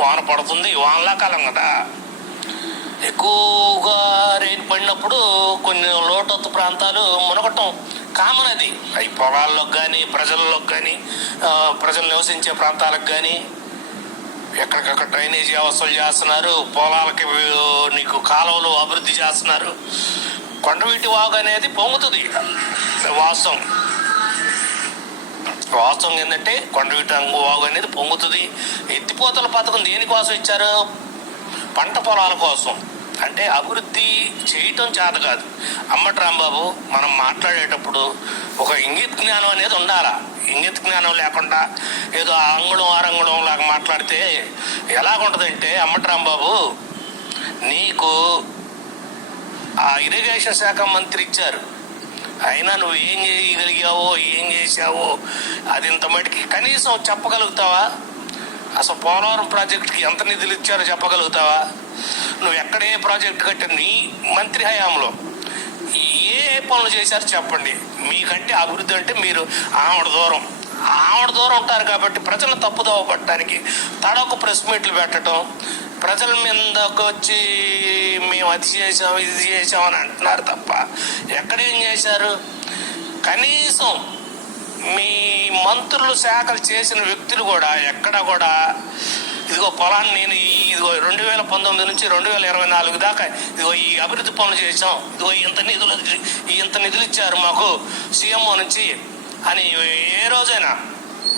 వాన పడుతుంది వానలా కాలం కదా. ఎక్కువగా రేటు పడినప్పుడు కొన్ని లోటత్తు ప్రాంతాలు మునగటం కామన్ అది. అవి పొలాల్లోకి కానీ ప్రజల్లోకి కానీ ప్రజలు నివసించే ప్రాంతాలకు కానీ ఎక్కడికక్కడ డ్రైనేజీ వ్యవస్థలు చేస్తున్నారు పొలాలకి నీకు కాలువలు అభివృద్ధి చేస్తున్నారు. కొండవీటి వాగు అనేది పొంగుతుంది వాస్తవం. వాస్తవం ఏంటంటే కొండవీటి వాగు అనేది పొంగుతుంది. ఎత్తిపోతల పథకం దేనికోసం ఇచ్చారు? పంట పొలాల కోసం. అంటే అభివృద్ధి చేయటం చేత కాదు. అమ్మటి రాంబాబు మనం మాట్లాడేటప్పుడు ఒక ఇంగిత్ జ్ఞానం అనేది ఉండాలా? ఇంగిత్ జ్ఞానం లేకుండా ఏదో ఆ అంగుళం ఆరంగుళం లాగా మాట్లాడితే ఎలాగుంటుందంటే అమ్మటి రాంబాబు నీకు ఆ ఇరిగేషన్ శాఖ మంత్రి ఇచ్చారు. అయినా నువ్వు ఏం చేయగలిగావో ఏం చేశావో అది ఇంత మటుకి కనీసం చెప్పగలుగుతావా? అసలు పోలవరం ప్రాజెక్టుకి ఎంత నిధులు ఇచ్చారో చెప్పగలుగుతావా? నువ్వు ఎక్కడ ఏ ప్రాజెక్టు కట్టిన నీ మంత్రి హయాంలో ఏ పనులు చేశారో చెప్పండి. మీకంటే అభివృద్ధి అంటే మీరు ఆవిడ దూరం. ఆవిడ దూరం ఉంటారు కాబట్టి ప్రజలను తప్పుదోవ పట్టడానికి తడొక ప్రెస్ మీట్లు పెట్టడం ప్రజల మీదకి వచ్చి మేము అది చేసాం ఇది చేసాం అని అంటున్నారు తప్ప ఎక్కడేం చేశారు? కనీసం మీ మంత్రులు శాఖలు చేసిన వ్యక్తులు కూడా ఎక్కడ కూడా ఇదిగో పొలాన్ని నేను ఇదిగో రెండు వేల పంతొమ్మిది నుంచి రెండు వేల ఇరవై నాలుగు దాకా ఇదిగో ఈ అభివృద్ధి పనులు చేసాం ఇదిగో ఇంత నిధులు ఇంత నిధులు ఇచ్చారు మాకు సీఎంఓ నుంచి అని ఏ రోజైనా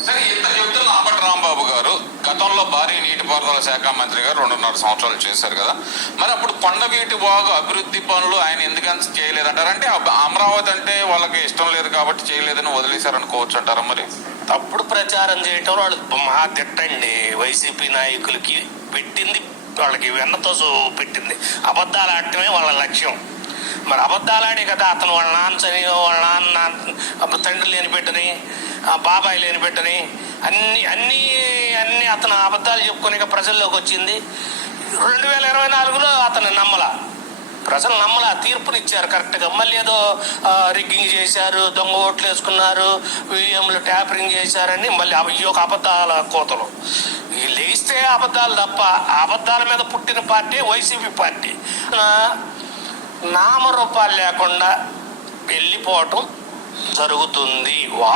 సరే ఇంత చెప్తున్న అంబటి రాంబాబు గారు గతంలో భారీ నీటిపారుదల శాఖ మంత్రి గారు రెండున్నర సంవత్సరాలు చేశారు కదా. మరి అప్పుడు కొండవీటి వాగు అభివృద్ధి పనులు ఆయన ఎందుకంత చేయలేదంటారు? అంటే అమరావతి అంటే వాళ్ళకి ఇష్టం లేదు కాబట్టి చేయలేదని వదిలేశారనుకోవచ్చు అంటారా మరి? తప్పుడు ప్రచారం చేయటం వాళ్ళు మహా తిట్టండి వైసీపీ నాయకులకి పెట్టింది వాళ్ళకి వెన్నతో పెట్టింది. అబద్ధాలు ఆడటమే వాళ్ళ లక్ష్యం. మరి అబద్ధాలు ఆడే కదా అతను వాళ్ళ నాన్న చని వాళ్ళ నాన్న తండ్రి లేని పెట్టని బాబాయ్ లేని బిడ్డని అన్ని అన్ని అన్ని అతను అబద్ధాలు చెప్పుకొని ప్రజల్లోకి వచ్చింది. రెండు వేల ఇరవై నాలుగులో అతను నమ్మల. ప్రజలు నమ్మల తీర్పునిచ్చారు కరెక్ట్గా. మళ్ళీ ఏదో రిగ్గింగ్ చేశారు దొంగ ఓట్లు వేసుకున్నారు విఎంలు ట్యాపరింగ్ చేశారని మళ్ళీ అవి- ఈ అబద్ధాల కోతలు. లేస్తే అబద్ధాలు తప్ప అబద్ధాల మీద పుట్టిన పార్టీ వైసీపీ పార్టీ. నామరూపాలు లేకుండా వెళ్ళిపోవటం జరుగుతుంది. వా